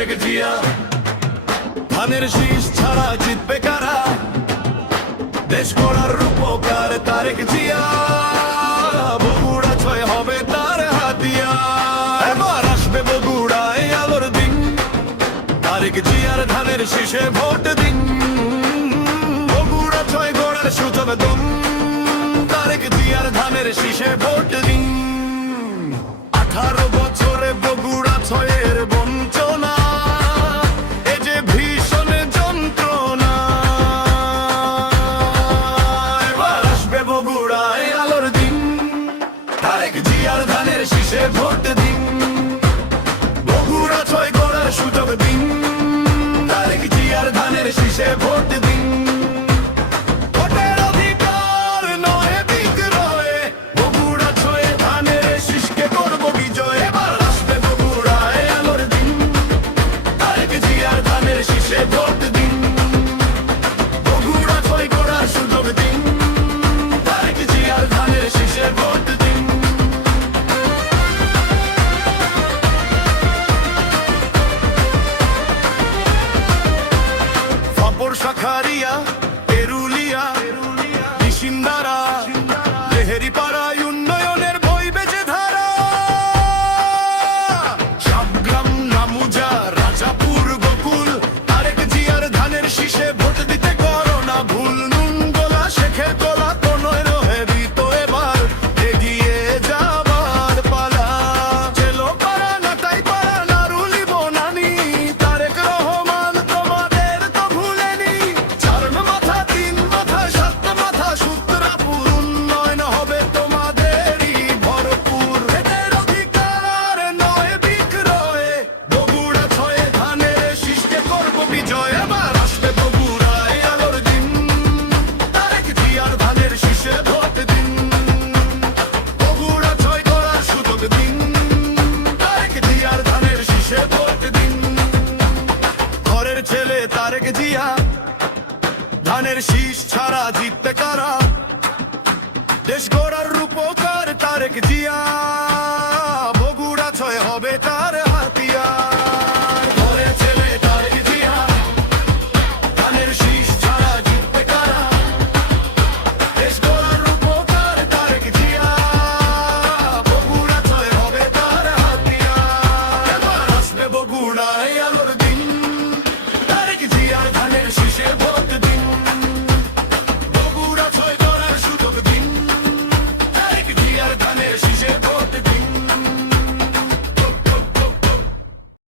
তারেক জিয়া ধানের শীষ ছাড়া জিতবে কারা? দেশ করার রূপকার বগুড়া ছয় হবে তার হাতিয়া। আসবে বগুড়ায় আলোর দিন। তারেক জিয়ার ধানের শীষে ভোট দিন। বগুড়া ছয় গোড়ার সূচনা দম। তারেক জিয়ার ধানের শীষে ভোট দিন। তারেক জিয়ার ধানের শীষে ভোট দিন। বগুড়া ছয় গোড়ার সুযোগ দিন। ধানের শীষ ছাড়া জিততে কারা? দেশ গড়ার রূপকার তারেক জিয়া।